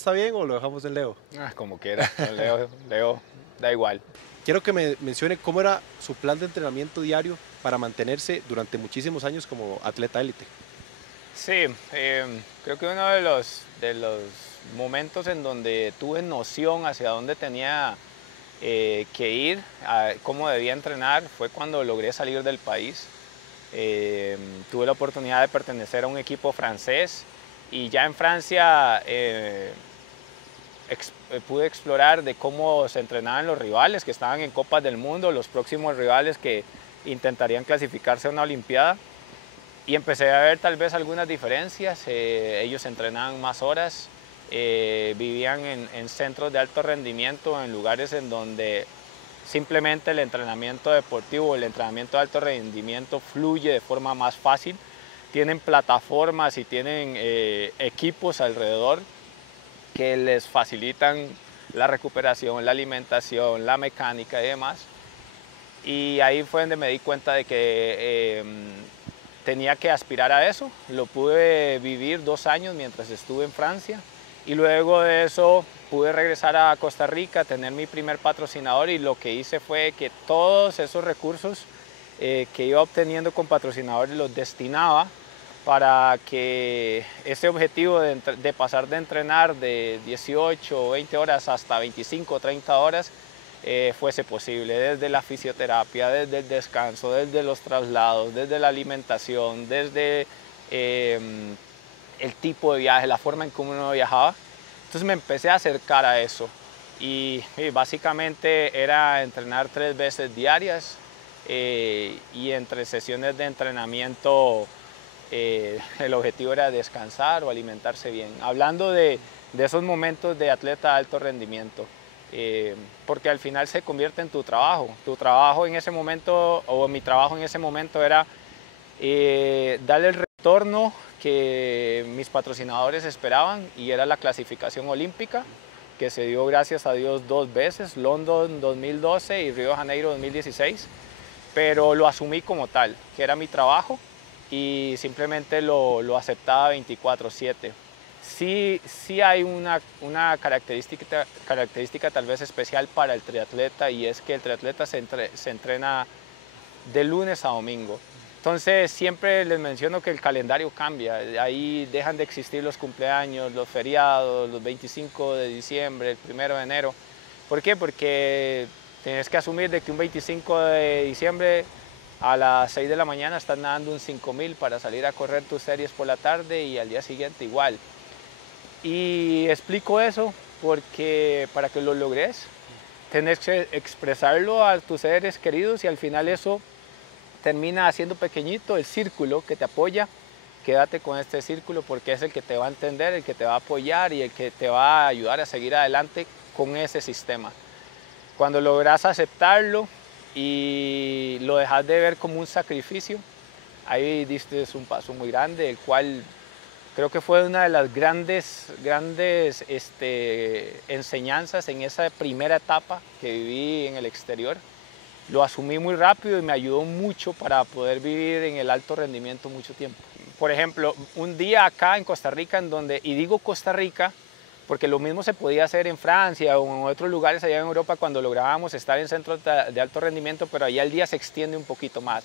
está bien o lo dejamos en Leo? Como quiera, Leo, da igual. Quiero que me mencione cómo era su plan de entrenamiento diario para mantenerse durante muchísimos años como atleta élite. Sí, creo que uno de los momentos en donde tuve noción hacia dónde tenía que ir, cómo debía entrenar, fue cuando logré salir del país. Tuve la oportunidad de pertenecer a un equipo francés y ya en Francia pude explorar de cómo se entrenaban los rivales que estaban en Copas del Mundo, los próximos rivales que intentarían clasificarse a una Olimpiada. Y empecé a ver tal vez algunas diferencias. Ellos entrenaban más horas, vivían en centros de alto rendimiento, en lugares en donde simplemente el entrenamiento deportivo, el entrenamiento de alto rendimiento fluye de forma más fácil. Tienen plataformas y tienen equipos alrededor que les facilitan la recuperación, la alimentación, la mecánica y demás. Y ahí fue donde me di cuenta de que tenía que aspirar a eso. Lo pude vivir 2 años mientras estuve en Francia y luego de eso pude regresar a Costa Rica, tener mi primer patrocinador y lo que hice fue que todos esos recursos que iba obteniendo con patrocinadores los destinaba para que ese objetivo de pasar de entrenar de 18 o 20 horas hasta 25 o 30 horas fuese posible, desde la fisioterapia, desde el descanso, desde los traslados, desde la alimentación, desde el tipo de viaje, la forma en cómo uno viajaba. Entonces me empecé a acercar a eso y básicamente era entrenar 3 veces diarias y entre sesiones de entrenamiento el objetivo era descansar o alimentarse bien. Hablando de esos momentos de atleta de alto rendimiento, porque al final se convierte en tu trabajo. Tu trabajo en ese momento, o mi trabajo en ese momento era darle el retorno que mis patrocinadores esperaban y era la clasificación olímpica, que se dio gracias a Dios 2 veces, London 2012 y Río de Janeiro 2016, pero lo asumí como tal, que era mi trabajo y simplemente lo aceptaba 24/7. Sí hay una característica tal vez especial para el triatleta y es que el triatleta se entrena de lunes a domingo. Entonces siempre les menciono que el calendario cambia, ahí dejan de existir los cumpleaños, los feriados, los 25 de diciembre, el 1 de enero. ¿Por qué? Porque tienes que asumir de que un 25 de diciembre a las 6 de la mañana estás nadando un 5000 para salir a correr tus series por la tarde y al día siguiente igual. Y explico eso porque para que lo logres, tenés que expresarlo a tus seres queridos y al final eso termina haciendo pequeñito el círculo que te apoya. Quédate con este círculo porque es el que te va a entender, el que te va a apoyar y el que te va a ayudar a seguir adelante con ese sistema. Cuando logras aceptarlo y lo dejas de ver como un sacrificio, ahí diste un paso muy grande, el cual creo que fue una de las grandes enseñanzas en esa primera etapa que viví en el exterior. Lo asumí muy rápido y me ayudó mucho para poder vivir en el alto rendimiento mucho tiempo. Por ejemplo, un día acá en Costa Rica, y digo Costa Rica, porque lo mismo se podía hacer en Francia o en otros lugares allá en Europa cuando lográbamos estar en centros de alto rendimiento, pero allá el día se extiende un poquito más.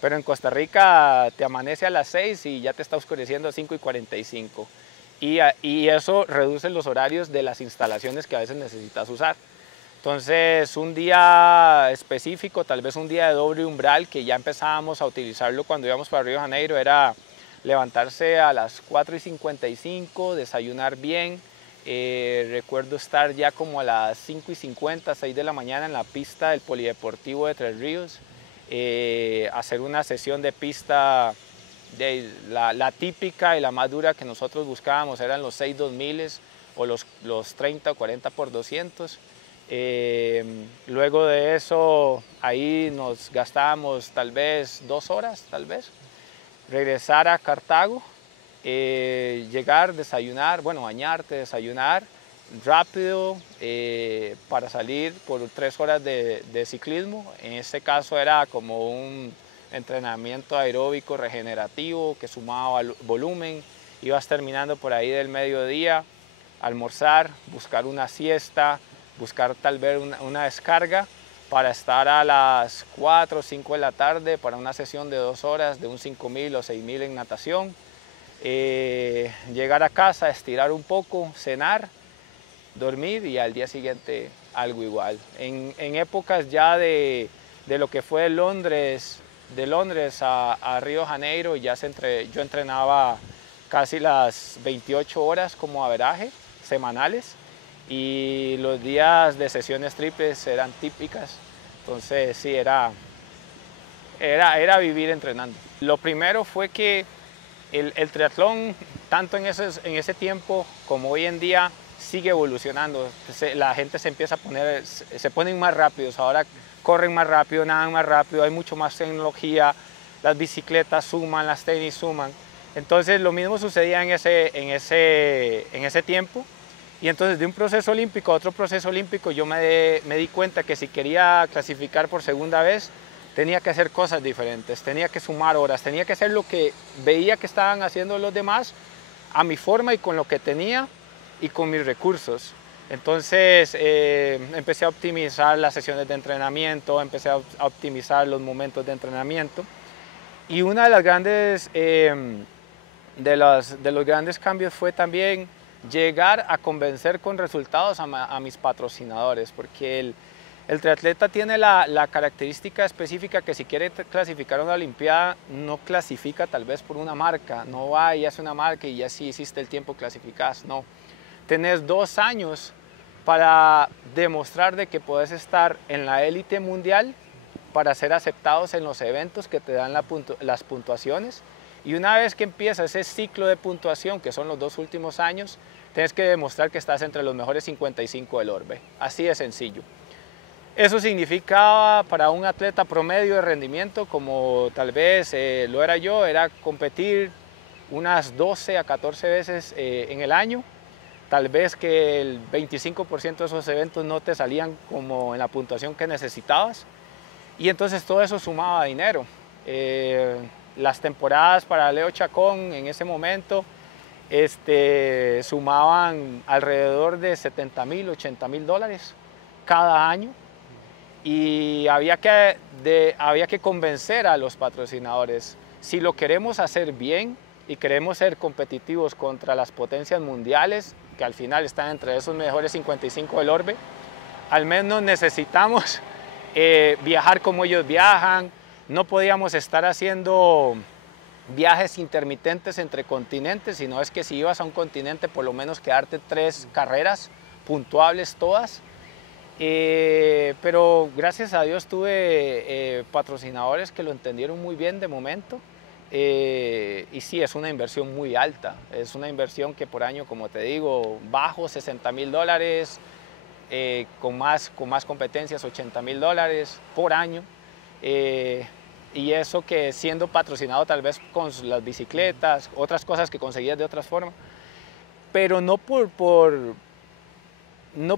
Pero en Costa Rica te amanece a las 6 y ya te está oscureciendo a 5:45. Y eso reduce los horarios de las instalaciones que a veces necesitas usar. Entonces, un día específico, tal vez un día de doble umbral, que ya empezábamos a utilizarlo cuando íbamos para Río de Janeiro, era levantarse a las 4:55, desayunar bien. Recuerdo estar ya como a las 5:50, 6 de la mañana en la pista del Polideportivo de Tres Ríos, hacer una sesión de pista, la típica y la más dura que nosotros buscábamos eran los 6 2000 o los 30 o 40 por 200. Luego de eso, ahí nos gastábamos tal vez 2 horas, regresar a Cartago, llegar, desayunar, bueno, bañarte, desayunar rápido para salir por 3 horas de ciclismo. En este caso era como un entrenamiento aeróbico regenerativo que sumaba volumen. Ibas terminando por ahí del mediodía, almorzar, buscar una siesta, buscar tal vez una descarga para estar a las 4 o 5 de la tarde para una sesión de 2 horas de un 5.000 o 6.000 en natación. Llegar a casa, estirar un poco, cenar, dormir y al día siguiente algo igual. En épocas ya de lo que fue de Londres a Río de Janeiro, yo entrenaba casi las 28 horas como averaje semanales y los días de sesiones triples eran típicas. Entonces sí, era vivir entrenando. Lo primero fue que el triatlón, tanto en ese tiempo como hoy en día, sigue evolucionando. La gente se ponen más rápidos, ahora corren más rápido, nadan más rápido, hay mucho más tecnología, las bicicletas suman, las tenis suman. Entonces lo mismo sucedía en ese tiempo. Y entonces de un proceso olímpico a otro proceso olímpico yo me di cuenta que si quería clasificar por segunda vez, tenía que hacer cosas diferentes, tenía que sumar horas, tenía que hacer lo que veía que estaban haciendo los demás a mi forma y con lo que tenía y con mis recursos. Entonces empecé a optimizar las sesiones de entrenamiento, empecé a optimizar los momentos de entrenamiento y uno de los grandes cambios fue también llegar a convencer con resultados a mis patrocinadores, porque el triatleta tiene la característica específica que si quiere clasificar a una olimpiada no clasifica tal vez por una marca, no va y hace una marca y ya si hiciste el tiempo clasificás, no. Tenés 2 años para demostrar de que puedes estar en la élite mundial para ser aceptados en los eventos que te dan las puntuaciones. Y una vez que empieza ese ciclo de puntuación, que son los 2 últimos años, tienes que demostrar que estás entre los mejores 55 del orbe. Así de sencillo. Eso significaba para un atleta promedio de rendimiento, como tal vez lo era yo, era competir unas 12 a 14 veces en el año. Tal vez que el 25% de esos eventos no te salían como en la puntuación que necesitabas. Y entonces todo eso sumaba dinero. Las temporadas para Leo Chacón en ese momento sumaban alrededor de $70,000, $80,000 cada año y había que convencer a los patrocinadores. Si lo queremos hacer bien y queremos ser competitivos contra las potencias mundiales, que al final están entre esos mejores 55 del orbe, al menos necesitamos viajar como ellos viajan. No podíamos estar haciendo viajes intermitentes entre continentes, sino es que si ibas a un continente por lo menos quedarte 3 carreras puntuables todas. Pero gracias a Dios tuve patrocinadores que lo entendieron muy bien de momento. Y sí, es una inversión muy alta, es una inversión que por año, como te digo, bajo $60,000, con más competencias $80,000 por año. Y eso que siendo patrocinado tal vez con las bicicletas, otras cosas que conseguías de otras formas, pero no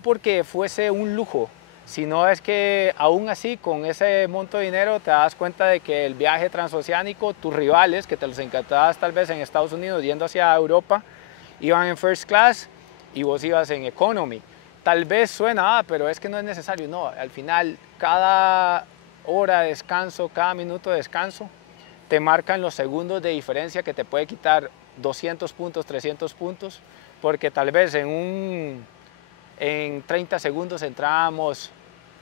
porque fuese un lujo, sino es que aún así con ese monto de dinero te das cuenta de que el viaje transoceánico, tus rivales, que te los encantabas tal vez en Estados Unidos yendo hacia Europa, iban en first class y vos ibas en economy. Tal vez suena, pero es que no es necesario, no, al final cada hora de descanso, cada minuto de descanso, te marcan los segundos de diferencia que te puede quitar 200 puntos, 300 puntos, porque tal vez en 30 segundos entrábamos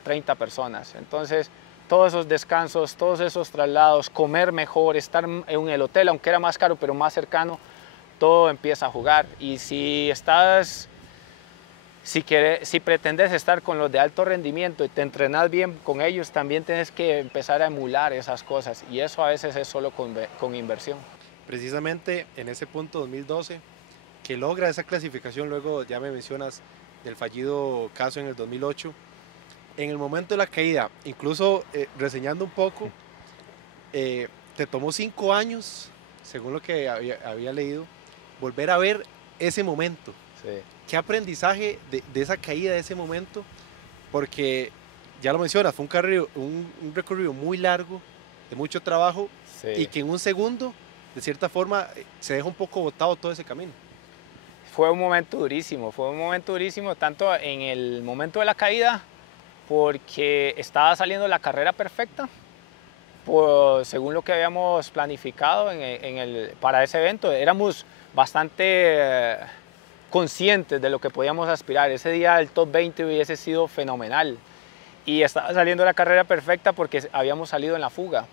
30 personas. Entonces, todos esos descansos, todos esos traslados, comer mejor, estar en el hotel, aunque era más caro, pero más cercano, todo empieza a jugar. Y si pretendes estar con los de alto rendimiento y te entrenas bien con ellos, también tienes que empezar a emular esas cosas y eso a veces es solo con inversión. Precisamente en ese punto 2012, que logra esa clasificación, luego ya me mencionas del fallido caso en el 2008, en el momento de la caída, incluso reseñando un poco, te tomó 5 años, según lo que había leído, volver a ver ese momento. Sí. ¿Qué aprendizaje de esa caída, de ese momento? Porque, ya lo mencionas, fue un recorrido muy largo, de mucho trabajo, Sí. y que en un segundo, de cierta forma, se deja un poco botado todo ese camino. fue un momento durísimo, tanto en el momento de la caída, porque estaba saliendo la carrera perfecta, según lo que habíamos planificado para ese evento. Éramos bastante conscientes de lo que podíamos aspirar. Ese día el top 20 hubiese sido fenomenal. Y estaba saliendo la carrera perfecta porque habíamos salido en la fuga.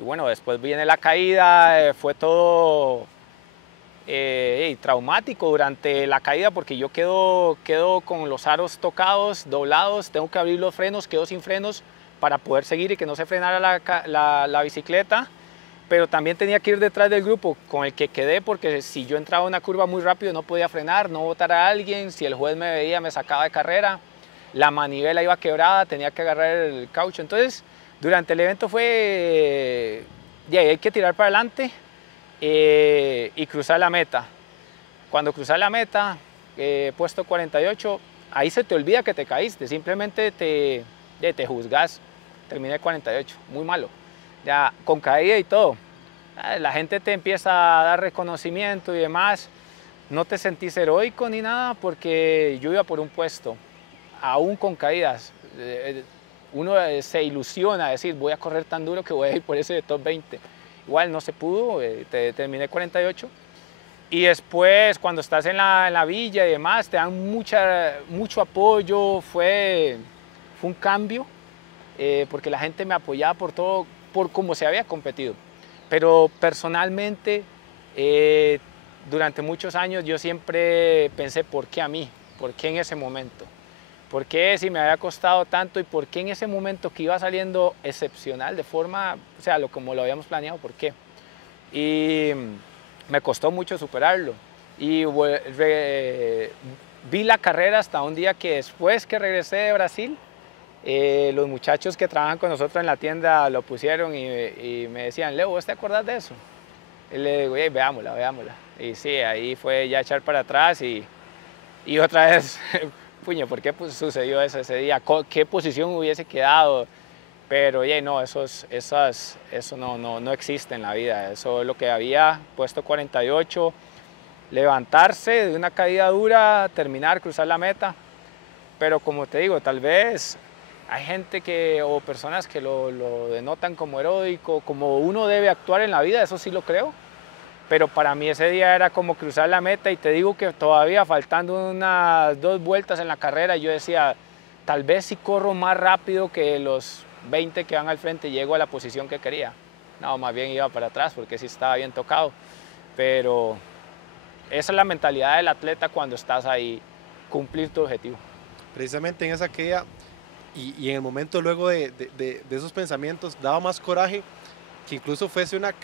Y bueno, después viene la caída, fue todo traumático durante la caída porque yo quedo con los aros tocados, doblados, tengo que abrir los frenos, quedo sin frenos para poder seguir y que no se frenara la bicicleta, pero también tenía que ir detrás del grupo con el que quedé, porque si yo entraba en una curva muy rápido no podía frenar, no botar a alguien, si el juez me veía me sacaba de carrera, la manivela iba quebrada, tenía que agarrar el caucho. Entonces durante el evento fue, hay que tirar para adelante y cruzar la meta. Cuando cruzas la meta, puesto 48, ahí se te olvida que te caíste, simplemente te juzgas. Terminé 48, muy malo, ya con caída y todo. La gente te empieza a dar reconocimiento y demás. No te sentís heroico ni nada porque yo iba por un puesto, aún con caídas. Uno se ilusiona a decir, voy a correr tan duro que voy a ir por ese top 20. Igual no se pudo, terminé 48. Y después, cuando estás en la villa y demás, te dan mucho apoyo. Fue un cambio, porque la gente me apoyaba por todo, por cómo se había competido. Pero personalmente, durante muchos años, yo siempre pensé, ¿por qué a mí? ¿Por qué en ese momento? ¿Por qué si me había costado tanto y por qué en ese momento que iba saliendo excepcional de forma, o sea, como lo habíamos planeado, por qué? Y me costó mucho superarlo. Y vi la carrera hasta un día que después que regresé de Brasil, los muchachos que trabajan con nosotros en la tienda lo pusieron y me decían, Leo, ¿vos te acordás de eso? Y le digo, veámosla. Y sí, ahí fue ya echar para atrás y otra vez, puño, ¿por qué sucedió eso ese día? ¿Qué posición hubiese quedado? Pero no, eso no existe en la vida. Eso es lo que había, puesto 48, levantarse de una caída dura, terminar, cruzar la meta. Pero como te digo, tal vez hay gente o personas que lo denotan como heroico, como uno debe actuar en la vida, eso sí lo creo. Pero para mí ese día era como cruzar la meta y te digo que todavía faltando unas 2 vueltas en la carrera, yo decía, tal vez si corro más rápido que los 20 que van al frente llego a la posición que quería. No, más bien iba para atrás porque sí estaba bien tocado. Pero esa es la mentalidad del atleta cuando estás ahí, cumplir tu objetivo. Precisamente en esa caída y en el momento luego de esos pensamientos daba más coraje que incluso fuese una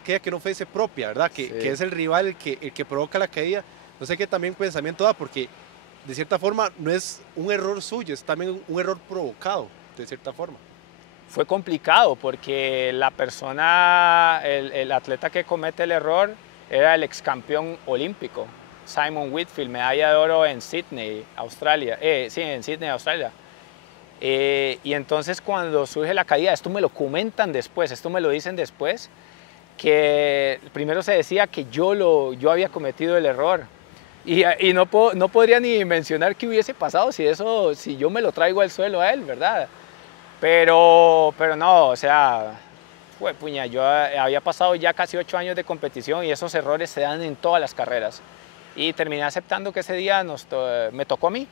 caída que no fuese propia, ¿verdad? Que, Sí. que es el rival el que provoca la caída. No sé qué también pensamiento da, porque de cierta forma no es un error suyo, es también un error provocado, de cierta forma. Fue complicado porque la persona, el atleta que comete el error era el ex campeón olímpico, Simon Whitfield, medalla de oro en Sydney, Australia. Sí, en Sydney, Australia. Y entonces cuando surge la caída, esto me lo comentan después, esto me lo dicen después, que primero se decía que yo había cometido el error. Y no podría ni mencionar qué hubiese pasado si yo me lo traigo al suelo a él, ¿verdad? Pero no, o sea, puña, yo había pasado ya casi 8 años de competición y esos errores se dan en todas las carreras. Y terminé aceptando que ese día me tocó a mí.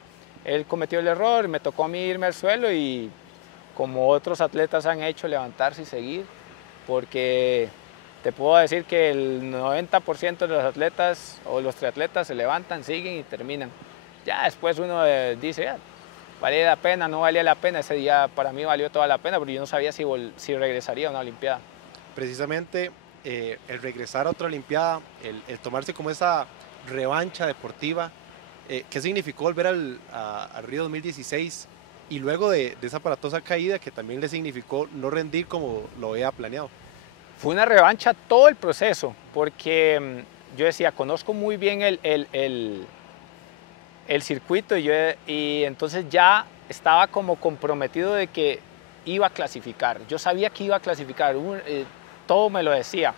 Él cometió el error, me tocó a mí irme al suelo y como otros atletas han hecho, levantarse y seguir, porque te puedo decir que el 90% de los atletas o los triatletas se levantan, siguen y terminan. Ya después uno dice, ¿valía la pena? ¿No valía la pena? Ese día para mí valió toda la pena, porque yo no sabía si regresaría a una Olimpiada. Precisamente el regresar a otra Olimpiada, el tomarse como esa revancha deportiva, ¿qué significó volver al Río 2016 y luego de esa aparatosa caída que también le significó no rendir como lo había planeado? Fue una revancha todo el proceso, porque yo decía, conozco muy bien el circuito y entonces ya estaba como comprometido de que iba a clasificar. Yo sabía que iba a clasificar, todo me lo decía.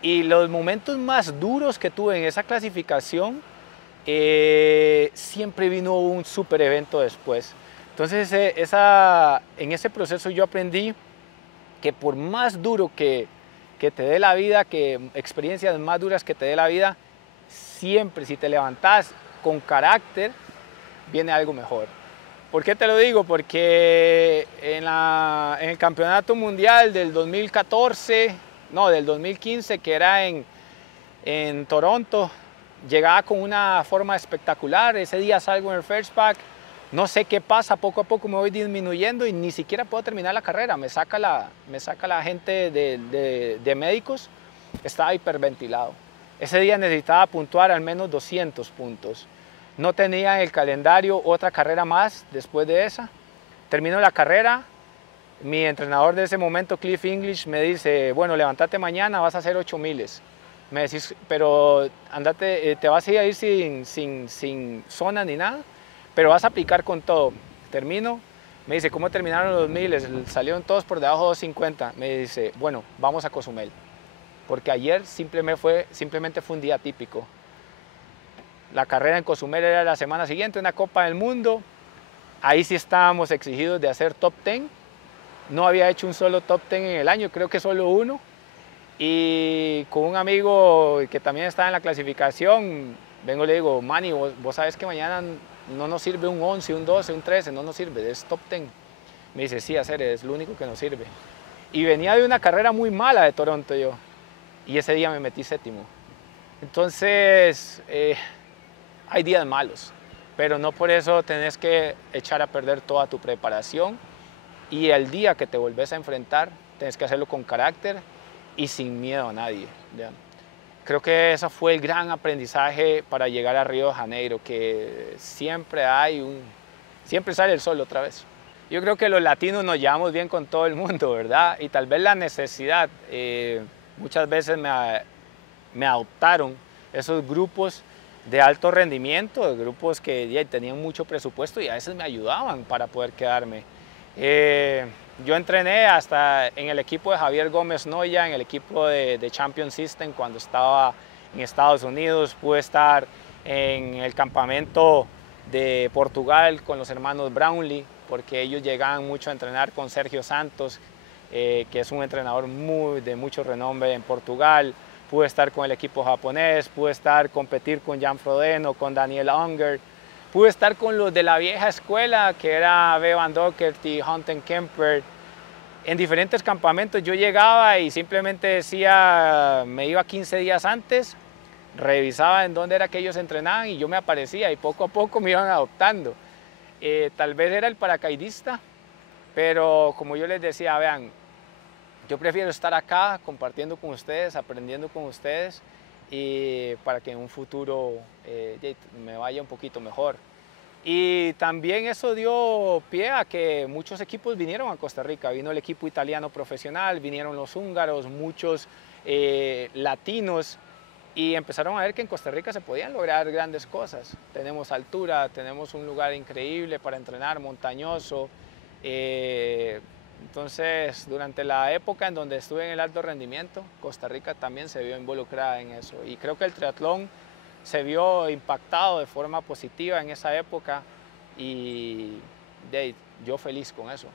Y los momentos más duros que tuve en esa clasificación siempre vino un super evento después. Entonces en ese proceso yo aprendí que por más duro que te dé la vida, que experiencias más duras que te dé la vida, siempre si te levantas con carácter, viene algo mejor. ¿Por qué te lo digo? Porque en el campeonato mundial del 2014, no, del 2015, que era en Toronto, llegaba con una forma espectacular. Ese día salgo en el first pack, no sé qué pasa, poco a poco me voy disminuyendo y ni siquiera puedo terminar la carrera. Me saca la gente de médicos, estaba hiperventilado. Ese día necesitaba puntuar al menos 200 puntos. No tenía en el calendario otra carrera más después de esa. Termino la carrera, mi entrenador de ese momento, Cliff English, me dice, bueno, levántate mañana, vas a hacer 8 miles. Me decís, pero andate, te vas a ir sin zona ni nada, pero vas a aplicar con todo. Termino, me dice, ¿cómo terminaron los miles? Salieron todos por debajo de 250. Me dice, bueno, vamos a Cozumel, porque ayer simplemente fue un día típico. La carrera en Cozumel era la semana siguiente, una Copa del Mundo. Ahí sí estábamos exigidos de hacer top 10. No había hecho un solo top 10 en el año, creo que solo uno. Y con un amigo que también estaba en la clasificación, vengo y le digo, Manny, vos sabes que mañana no nos sirve un 11, un 12, un 13, no nos sirve, es top 10. Me dice, sí, hacer, es lo único que nos sirve. Y venía de una carrera muy mala de Toronto yo. Y ese día me metí séptimo. Entonces, hay días malos, pero no por eso tenés que echar a perder toda tu preparación. Y el día que te volvés a enfrentar, tenés que hacerlo con carácter y sin miedo a nadie. ¿Ya? Creo que ese fue el gran aprendizaje para llegar a Río de Janeiro, que siempre sale el sol otra vez. Yo creo que los latinos nos llevamos bien con todo el mundo, ¿verdad? Y tal vez la necesidad, muchas veces me adoptaron esos grupos de alto rendimiento, de grupos que ya tenían mucho presupuesto y a veces me ayudaban para poder quedarme. Yo entrené hasta en el equipo de Javier Gómez Noya, en el equipo de Champion System cuando estaba en Estados Unidos. Pude estar en el campamento de Portugal con los hermanos Brownlee, porque ellos llegaban mucho a entrenar con Sergio Santos, que es un entrenador de mucho renombre en Portugal. Pude estar con el equipo japonés, pude competir con Jan Frodeno, con Daniel Unger. Pude estar con los de la vieja escuela, que era Bevan Doherty y Hunter Kemper. En diferentes campamentos yo llegaba y simplemente decía, me iba 15 días antes, revisaba en dónde era que ellos entrenaban y yo me aparecía y poco a poco me iban adoptando. Tal vez era el paracaidista, pero como yo les decía, vean, yo prefiero estar acá compartiendo con ustedes, aprendiendo con ustedes, y para que en un futuro me vaya un poquito mejor. Y también eso dio pie a que muchos equipos vinieron a Costa Rica. Vino el equipo italiano profesional, vinieron los húngaros, muchos latinos, y empezaron a ver que en Costa Rica se podían lograr grandes cosas. Tenemos altura, tenemos un lugar increíble para entrenar, montañoso. Entonces, durante la época en donde estuve en el alto rendimiento, Costa Rica también se vio involucrada en eso. Y creo que el triatlón se vio impactado de forma positiva en esa época y yo feliz con eso.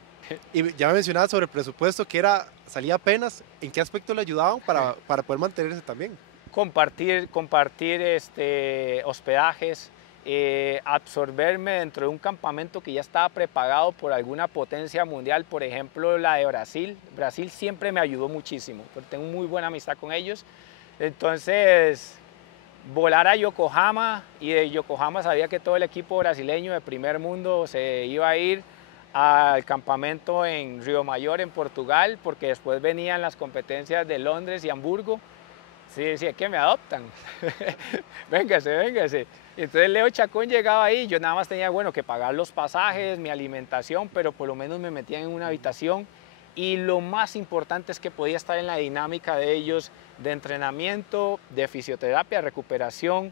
Y ya me mencionabas sobre el presupuesto, que salía apenas. ¿En qué aspecto le ayudaban para poder mantenerse también? Compartir hospedajes, absorberme dentro de un campamento que ya estaba prepagado por alguna potencia mundial, por ejemplo la de Brasil. Brasil siempre me ayudó muchísimo, porque tengo muy buena amistad con ellos. Entonces, volar a Yokohama, y de Yokohama sabía que todo el equipo brasileño de primer mundo se iba a ir al campamento en Río Mayor, en Portugal, porque después venían las competencias de Londres y Hamburgo. Sí, decía que me adoptan. Véngase, véngase. Entonces Leo Chacón llegaba ahí, yo nada más tenía, bueno, que pagar los pasajes, mi alimentación, pero por lo menos me metían en una habitación. Y lo más importante es que podía estar en la dinámica de ellos, de entrenamiento, de fisioterapia, recuperación,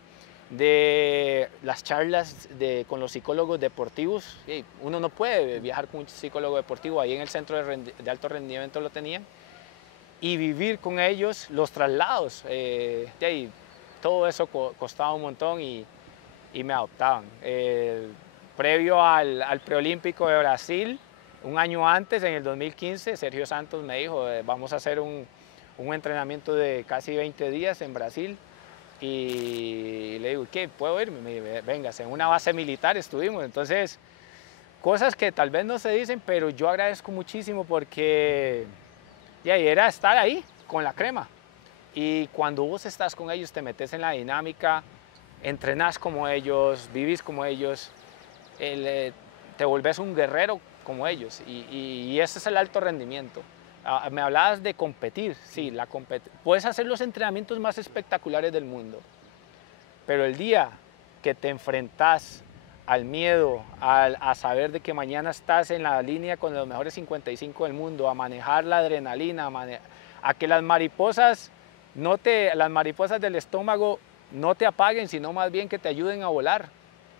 de las charlas con los psicólogos deportivos. Uno no puede viajar con un psicólogo deportivo, ahí en el centro de alto rendimiento lo tenían. Y vivir con ellos los traslados, todo eso costaba un montón, y y me adoptaban. Previo al preolímpico de Brasil, un año antes, en el 2015, Sergio Santos me dijo, vamos a hacer un entrenamiento de casi 20 días en Brasil. Y le digo, ¿qué? ¿Puedo irme? Me dice, venga, en una base militar estuvimos. Entonces, cosas que tal vez no se dicen, pero yo agradezco muchísimo porque ya era estar ahí con la crema. Y cuando vos estás con ellos, te metes en la dinámica, entrenás como ellos, vivís como ellos, te volvés un guerrero como ellos. Y ese es el alto rendimiento. Me hablabas de competir, sí, puedes hacer los entrenamientos más espectaculares del mundo, pero el día que te enfrentas al miedo, a saber de que mañana estás en la línea con los mejores 55 del mundo, a manejar la adrenalina, a que las mariposas del estómago no te apaguen, sino más bien que te ayuden a volar,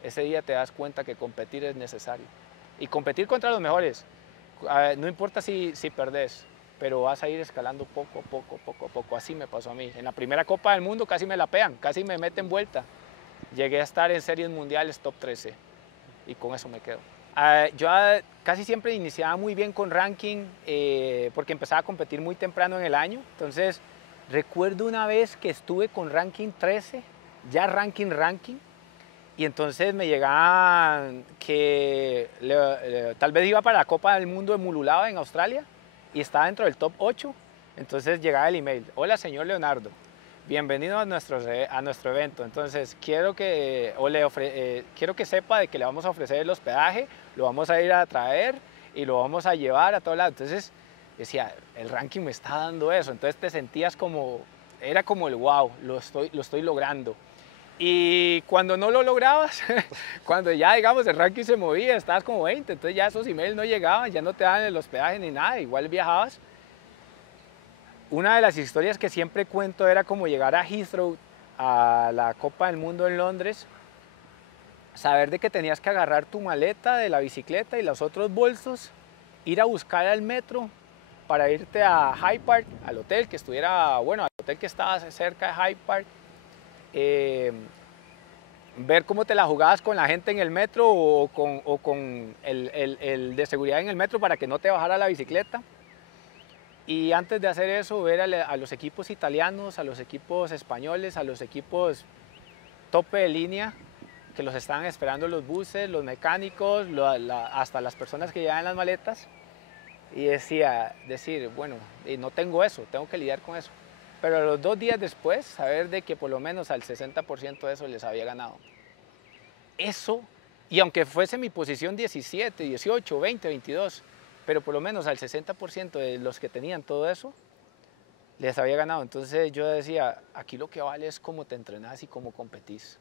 ese día te das cuenta que competir es necesario. Y competir contra los mejores, no importa si perdés, pero vas a ir escalando poco a poco. Así me pasó a mí. En la primera Copa del Mundo casi me la pegan, casi me meten vuelta. Llegué a estar en series mundiales top 13 y con eso me quedo. Yo casi siempre iniciaba muy bien con ranking porque empezaba a competir muy temprano en el año. Entonces, recuerdo una vez que estuve con ranking 13, ya ranking, y entonces me llegaban que tal vez iba para la Copa del Mundo de Mululava en Australia y estaba dentro del top 8, entonces llegaba el email, hola señor Leonardo, bienvenido a nuestro evento, entonces quiero que sepa de que le vamos a ofrecer el hospedaje, lo vamos a ir a traer y lo vamos a llevar a todo lado. Entonces decía, el ranking me está dando eso, entonces te sentías era como el wow, lo estoy logrando. Y cuando no lo lograbas, cuando ya, digamos, el ranking se movía, estabas como 20, entonces ya esos emails no llegaban, ya no te daban el hospedaje ni nada, igual viajabas. Una de las historias que siempre cuento era como llegar a Heathrow, a la Copa del Mundo en Londres, saber de que tenías que agarrar tu maleta de la bicicleta y los otros bolsos, ir a buscar al metro para irte a Hyde Park, al hotel que al hotel que estaba cerca de Hyde Park, ver cómo te la jugabas con la gente en el metro o con el de seguridad en el metro para que no te bajara la bicicleta. Y antes de hacer eso, ver a los equipos italianos, a los equipos españoles, a los equipos tope de línea, que los estaban esperando los buses, los mecánicos, hasta las personas que llevaban las maletas. Y decir, bueno, no tengo eso, tengo que lidiar con eso. Pero a los 2 días después, saber de que por lo menos al 60% de eso les había ganado. Eso, y aunque fuese mi posición 17, 18, 20, 22, pero por lo menos al 60% de los que tenían todo eso, les había ganado. Entonces yo decía, aquí lo que vale es cómo te entrenas y cómo competís.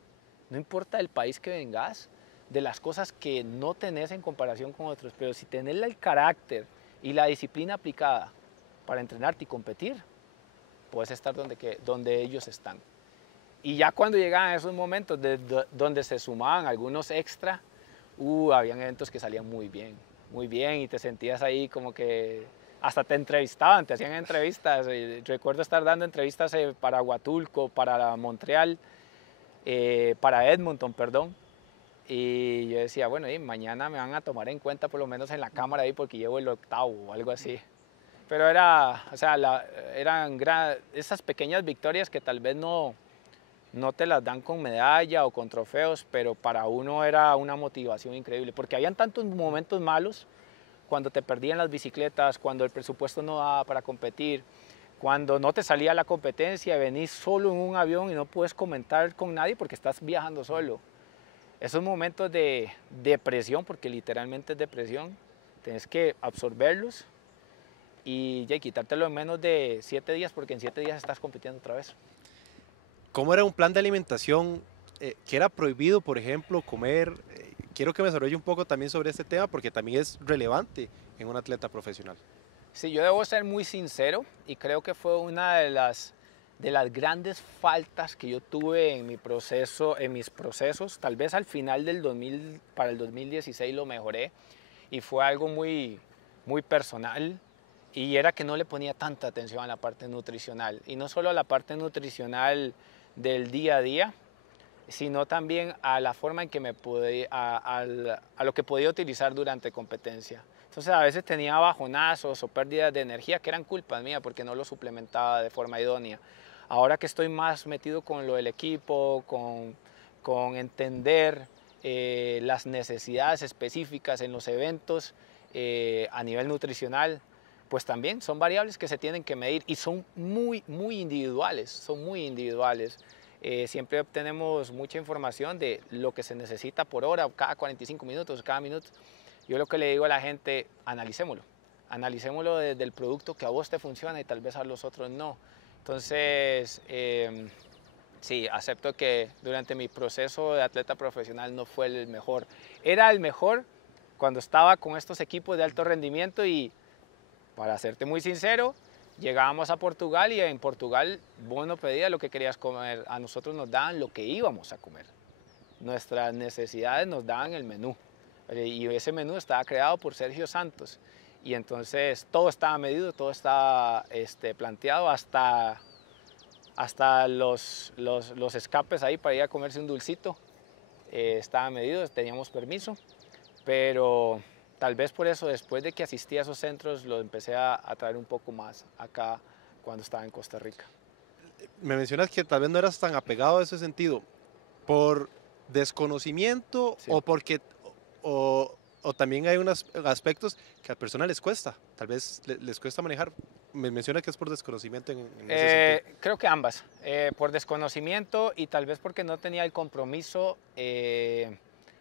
No importa el país que vengas, de las cosas que no tenés en comparación con otros, pero si tenés el carácter y la disciplina aplicada para entrenarte y competir, puedes estar donde ellos están. Y ya cuando llegaban esos momentos donde se sumaban algunos extra, habían eventos que salían muy bien, y te sentías ahí como que hasta te entrevistaban, te hacían entrevistas. Recuerdo estar dando entrevistas para Huatulco, para Montreal, para Edmonton, perdón. Y yo decía, bueno, mañana me van a tomar en cuenta por lo menos en la cámara ahí porque llevo el 8º o algo así. Pero eran esas pequeñas victorias que tal vez no te las dan con medalla o con trofeos, pero para uno era una motivación increíble, porque habían tantos momentos malos, cuando te perdían las bicicletas, cuando el presupuesto no daba para competir, cuando no te salía la competencia, venís solo en un avión y no puedes comentar con nadie porque estás viajando solo. Esos momentos de depresión, porque literalmente es depresión, tienes que absorberlos y ya quitártelo en menos de 7 días, porque en 7 días estás compitiendo otra vez. ¿Cómo era un plan de alimentación que era prohibido, por ejemplo, comer? Quiero que me desarrolle un poco también sobre este tema porque también es relevante en un atleta profesional. Sí, yo debo ser muy sincero y creo que fue una de las grandes faltas que yo tuve en mis procesos. Tal vez al final para el 2016 lo mejoré y fue algo muy, muy personal. Y era que no le ponía tanta atención a la parte nutricional. Y no solo a la parte nutricional del día a día, sino también a la forma en que a lo que podía utilizar durante competencia. Entonces a veces tenía bajonazos o pérdidas de energía que eran culpas mías porque no lo suplementaba de forma idónea. Ahora que estoy más metido con lo del equipo, con entender las necesidades específicas en los eventos a nivel nutricional, pues también son variables que se tienen que medir y son muy individuales, son muy individuales. Siempre obtenemos mucha información de lo que se necesita por hora, cada 45 minutos, cada minuto. Yo lo que le digo a la gente, analicémoslo desde el producto que a vos te funciona y tal vez a los otros no. Entonces, sí, acepto que durante mi proceso de atleta profesional no fue el mejor. Era el mejor cuando estaba con estos equipos de alto rendimiento y, para serte muy sincero, llegábamos a Portugal y en Portugal vos no pedías lo que querías comer, a nosotros nos daban lo que íbamos a comer. Nuestras necesidades nos daban el menú y ese menú estaba creado por Sergio Santos y entonces todo estaba medido, todo estaba planteado, hasta los escapes ahí para ir a comerse un dulcito estaban medidos, teníamos permiso, pero tal vez por eso después de que asistí a esos centros lo empecé a traer un poco más acá cuando estaba en Costa Rica. Me mencionas que tal vez no eras tan apegado a ese sentido, por desconocimiento Sí. o porque o también hay unos aspectos que a personas les cuesta, tal vez les cuesta manejar. Me menciona que es por desconocimiento en ese sentido. Creo que ambas, por desconocimiento y tal vez porque no tenía el compromiso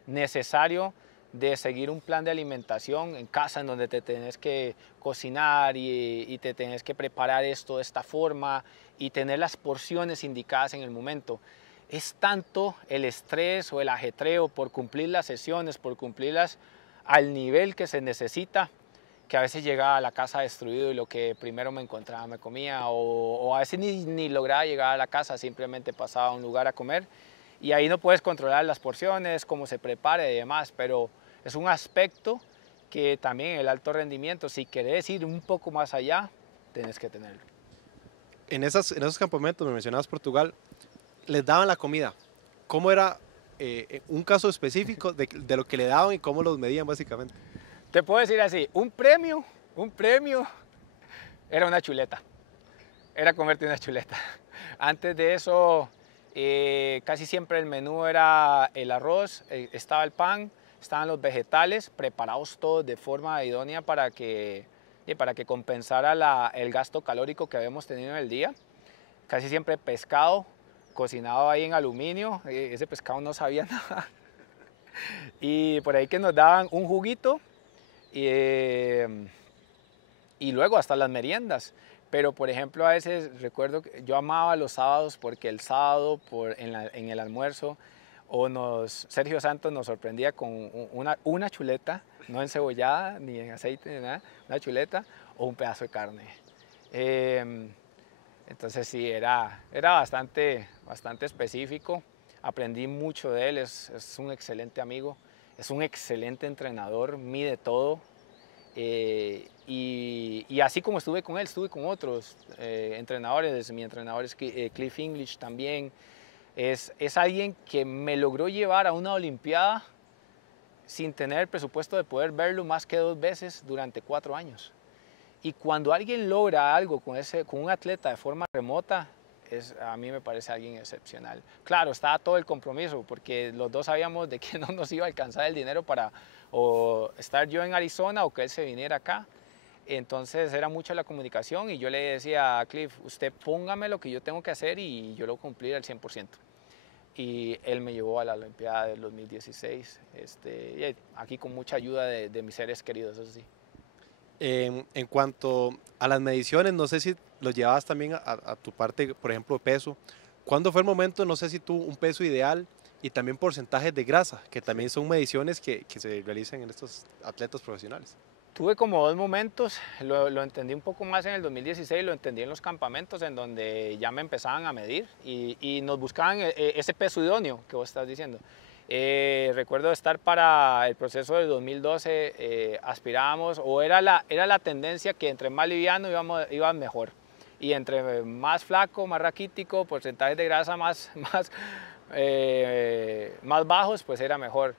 necesario de seguir un plan de alimentación en casa en donde te tenés que cocinar y te tenés que preparar esto de esta forma y tener las porciones indicadas en el momento. Es tanto el estrés o el ajetreo por cumplir las sesiones, por cumplirlas al nivel que se necesita, que a veces llegaba a la casa destruido y lo que primero me encontraba me comía, o a veces ni lograba llegar a la casa, simplemente pasaba a un lugar a comer y ahí no puedes controlar las porciones, cómo se prepare y demás, pero es un aspecto que también el alto rendimiento, si querés ir un poco más allá, tenés que tenerlo. En esos campamentos, me mencionabas Portugal, les daban la comida. ¿Cómo era un caso específico de lo que le daban y cómo los medían básicamente? Te puedo decir así, un premio era una chuleta, era comerte una chuleta. Antes de eso, casi siempre el menú era el arroz, estaba el pan, estaban los vegetales preparados todos de forma idónea para que compensara el gasto calórico que habíamos tenido en el día. Casi siempre pescado, cocinado ahí en aluminio, ese pescado no sabía nada. Y por ahí que nos daban un juguito y luego hasta las meriendas. Pero por ejemplo a veces recuerdo que yo amaba los sábados porque el sábado en el almuerzo Sergio Santos nos sorprendía con una chuleta, no encebollada ni en aceite ni nada, una chuleta o un pedazo de carne. Entonces sí, era bastante específico, aprendí mucho de él, es un excelente amigo, es un excelente entrenador, mide todo. Y así como estuve con él, estuve con otros entrenadores, mi entrenador es Cliff English también. Es alguien que me logró llevar a una olimpiada sin tener el presupuesto de poder verlo más que 2 veces durante 4 años. Y cuando alguien logra algo con un atleta de forma remota, a mí me parece alguien excepcional. Claro, estaba todo el compromiso, porque los dos sabíamos de que no nos iba a alcanzar el dinero para o estar yo en Arizona o que él se viniera acá. Entonces era mucho la comunicación y yo le decía a Cliff, usted póngame lo que yo tengo que hacer y yo lo cumpliré al 100%. Y él me llevó a la Olimpiada del 2016, y aquí con mucha ayuda de mis seres queridos, eso sí. En cuanto a las mediciones, no sé si lo llevabas también a tu parte, por ejemplo, peso. ¿Cuándo fue el momento, no sé si tú, un peso ideal y también porcentajes de grasa, que también son mediciones que se realizan en estos atletas profesionales? Tuve como 2 momentos, lo entendí un poco más en el 2016, lo entendí en los campamentos en donde ya me empezaban a medir y nos buscaban ese peso idóneo que vos estás diciendo. Recuerdo estar para el proceso del 2012, aspirábamos, o era la tendencia que entre más liviano iba mejor. Y entre más flaco, más raquítico, porcentajes de grasa más bajos, pues era mejor.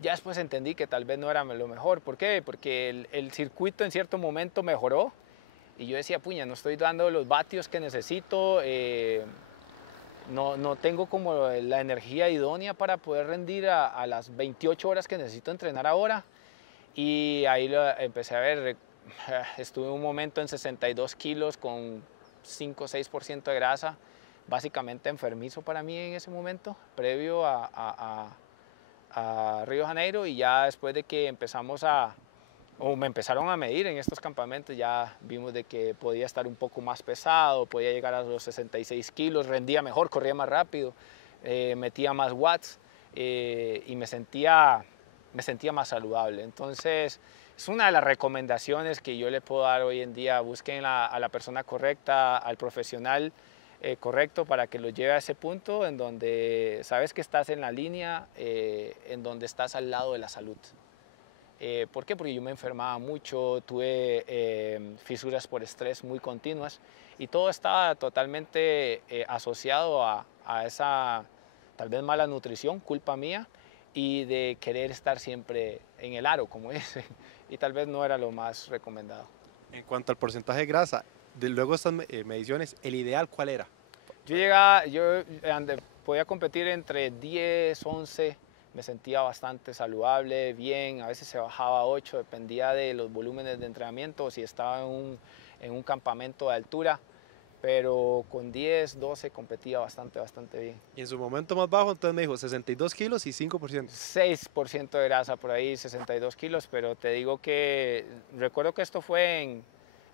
Ya después entendí que tal vez no era lo mejor. ¿Por qué? Porque el circuito en cierto momento mejoró y yo decía, puña, no estoy dando los vatios que necesito, no tengo como la energía idónea para poder rendir a las 28 horas que necesito entrenar ahora. Y ahí empecé a ver, estuve un momento en 62 kilos con 5 o 6% de grasa, básicamente enfermizo para mí en ese momento, previo a Río de Janeiro, y ya después de que me empezaron a medir en estos campamentos, ya vimos de que podía estar un poco más pesado, podía llegar a los 66 kilos, rendía mejor, corría más rápido, metía más watts y me sentía más saludable. Entonces, es una de las recomendaciones que yo le puedo dar hoy en día. Busquen a la persona correcta, al profesional correcto para que lo lleve a ese punto en donde sabes que estás en la línea, en donde estás al lado de la salud. ¿Por qué? Porque yo me enfermaba mucho, tuve fisuras por estrés muy continuas y todo estaba totalmente asociado a esa tal vez mala nutrición, culpa mía, y de querer estar siempre en el aro, como dicen, y tal vez no era lo más recomendado. En cuanto al porcentaje de grasa, luego de estas mediciones, ¿el ideal cuál era? Podía competir entre 10, 11, me sentía bastante saludable, bien, a veces se bajaba a 8, dependía de los volúmenes de entrenamiento, si estaba en un campamento de altura, pero con 10, 12 competía bastante bien. Y en su momento más bajo, entonces me dijo 62 kilos y 5%. 6% de grasa por ahí, 62 kilos, pero te digo que recuerdo que esto fue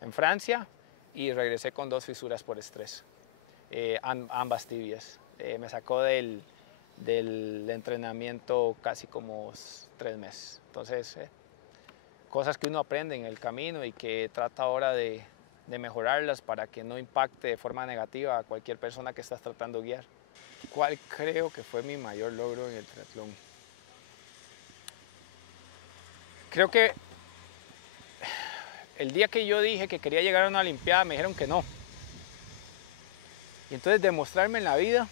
en Francia y regresé con 2 fisuras por estrés, ambas tibias. Me sacó del entrenamiento casi como 3 meses. Entonces, cosas que uno aprende en el camino y que trata ahora de mejorarlas para que no impacte de forma negativa a cualquier persona que estás tratando de guiar. ¿Cuál creo que fue mi mayor logro en el triatlón? Creo que el día que yo dije que quería llegar a una Olimpiada me dijeron que no. Y entonces demostrarme en la vida,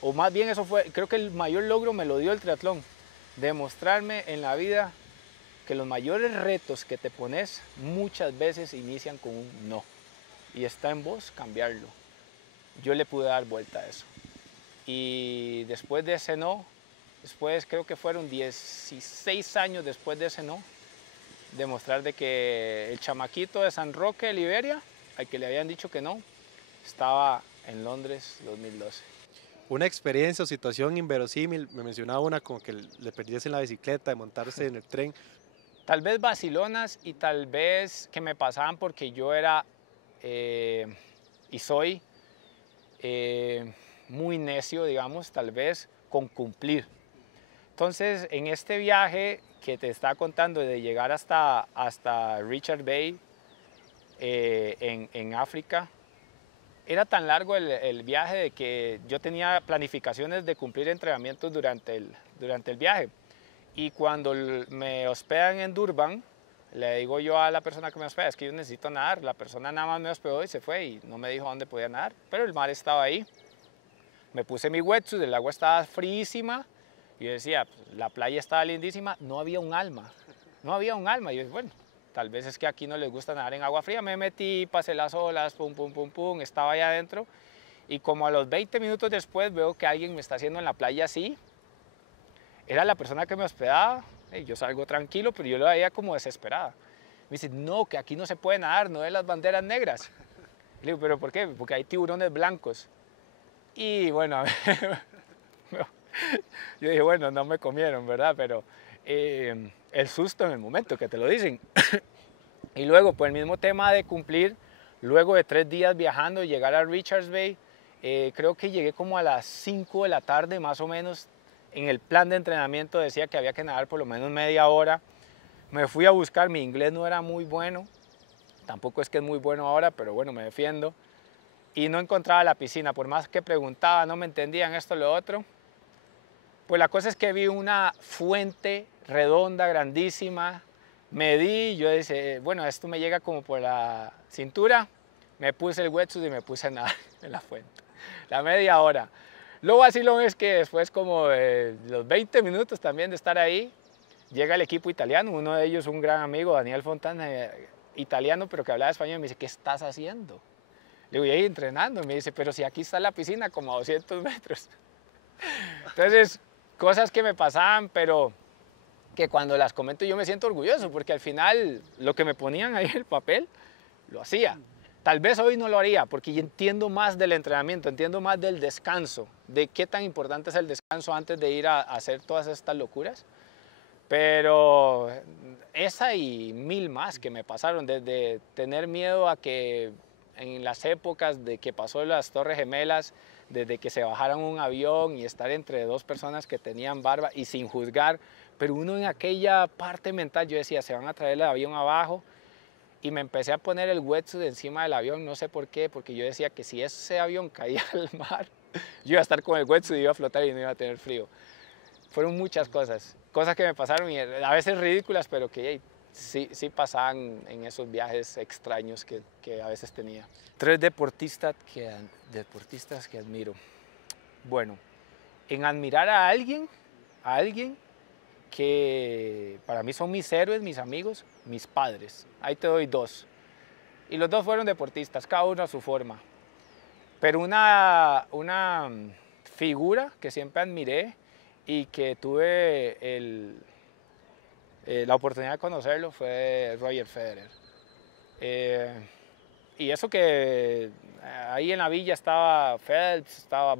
o más bien eso fue, creo que el mayor logro me lo dio el triatlón. Demostrarme en la vida que los mayores retos que te pones muchas veces inician con un no. Y está en vos cambiarlo. Yo le pude dar vuelta a eso. Y después de ese no, después creo que fueron 16 años después de ese no, demostrar de que el chamaquito de San Roque, Liberia, al que le habían dicho que no, estaba en Londres 2012. Una experiencia o situación inverosímil, me mencionaba una como que le perdiese en la bicicleta, de montarse en el tren. Tal vez vacilonas y tal vez que me pasaban porque yo era y soy muy necio, digamos, tal vez con cumplir. Entonces, en este viaje que te estaba contando de llegar hasta Richards Bay en África, era tan largo el viaje de que yo tenía planificaciones de cumplir entrenamientos durante el viaje. Y cuando me hospedan en Durban, le digo yo a la persona que me hospeda, es que yo necesito nadar. La persona nada más me hospedó y se fue y no me dijo dónde podía nadar, pero el mar estaba ahí. Me puse mi wetsuit, el agua estaba fríísima y yo decía, pues, la playa estaba lindísima, no había un alma. No había un alma. Y yo dije, bueno, tal vez es que aquí no les gusta nadar en agua fría. Me metí, pasé las olas, pum, pum, pum, pum, estaba allá adentro. Y como a los 20 minutos después veo que alguien me está haciendo en la playa así. Era la persona que me hospedaba. Yo salgo tranquilo, pero yo lo veía como desesperada. Me dice, no, que aquí no se puede nadar, no de las banderas negras. Le digo, ¿pero por qué? Porque hay tiburones blancos. Y bueno, yo dije, bueno, no me comieron, ¿verdad? Pero el susto en el momento que te lo dicen. Y luego, por el mismo tema de cumplir, luego de 3 días viajando y llegar a Richards Bay, creo que llegué como a las 5 de la tarde, más o menos. En el plan de entrenamiento decía que había que nadar por lo menos media hora. Me fui a buscar, mi inglés no era muy bueno, tampoco es que es muy bueno ahora, pero bueno, me defiendo. Y no encontraba la piscina, por más que preguntaba, no me entendían esto, lo otro. Pues la cosa es que vi una fuente redonda, grandísima, medí, yo dije, bueno, esto me llega como por la cintura, me puse el wetsuit y me puse a nadar en la fuente. La media hora. Lo vacilón es que después como los 20 minutos también de estar ahí, llega el equipo italiano, uno de ellos un gran amigo, Daniel Fontana, italiano, pero que hablaba español, y me dice, ¿qué estás haciendo? Le digo, y ahí entrenando, me dice, pero si aquí está la piscina como a 200 metros. Entonces, cosas que me pasaban, pero que cuando las comento yo me siento orgulloso, porque al final lo que me ponían ahí en el papel, lo hacía. Tal vez hoy no lo haría, porque yo entiendo más del entrenamiento, entiendo más del descanso, de qué tan importante es el descanso antes de ir a hacer todas estas locuras. Pero esa y mil más que me pasaron, desde tener miedo a que en las épocas de que pasó las Torres Gemelas, desde que se bajaran un avión y estar entre dos personas que tenían barba y sin juzgar, pero uno en aquella parte mental yo decía, se van a traer el avión abajo, y me empecé a poner el wetsuit encima del avión, no sé por qué, porque yo decía que si ese avión caía al mar, yo iba a estar con el wetsuit y iba a flotar y no iba a tener frío. Fueron muchas cosas que me pasaron y a veces ridículas, pero que hey, sí pasaban en esos viajes extraños que a veces tenía. 3 deportistas que admiro. Bueno, en admirar a alguien que para mí son mis héroes, mis amigos, mis padres. Ahí te doy 2. Y los 2 fueron deportistas, cada uno a su forma. Pero una figura que siempre admiré y que tuve la oportunidad de conocerlo fue Roger Federer. Y eso que ahí en la villa estaba Phelps, estaba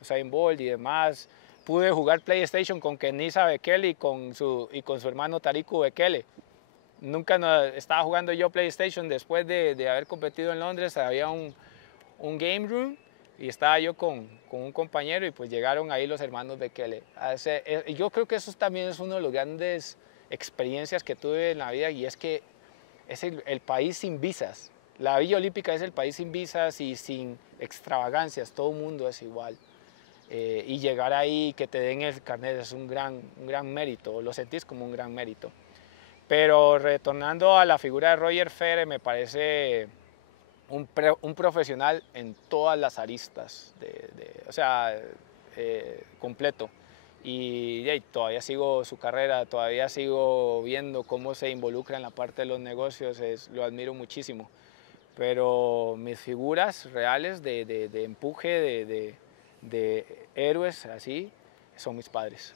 Usain Bolt y demás. Pude jugar PlayStation con Kenisa Bekele y con su hermano Tariku Bekele. Nunca estaba jugando yo PlayStation después de haber competido en Londres. Había un game room y estaba yo con un compañero y pues llegaron ahí los hermanos Bekele. Yo creo que eso también es una de las grandes experiencias que tuve en la vida, y es que es el país sin visas. La Villa Olímpica es el país sin visas y sin extravagancias, todo el mundo es igual. Y llegar ahí, que te den el carnet, es un gran mérito, lo sentís como un gran mérito. Pero retornando a la figura de Roger Federer, me parece un profesional en todas las aristas, o sea, completo. Y todavía sigo su carrera, todavía sigo viendo cómo se involucra en la parte de los negocios, lo admiro muchísimo. Pero mis figuras reales de empuje, de héroes así, son mis padres.